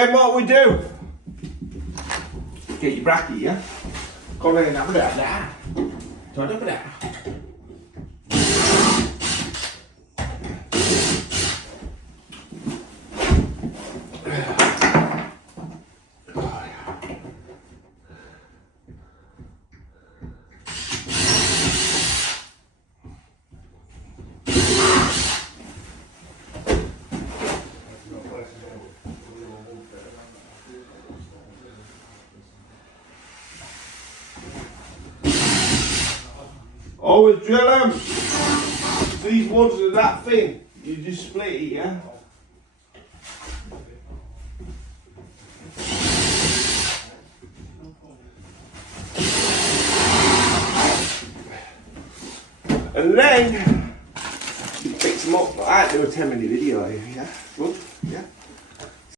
And what we do? Get your bracket, yeah? Con này nắm đạn đã. Cho nó cái đạn. Always drill them. These ones are that thin. You just split it, yeah? And then you fix them up. I do a 10-minute video here, yeah?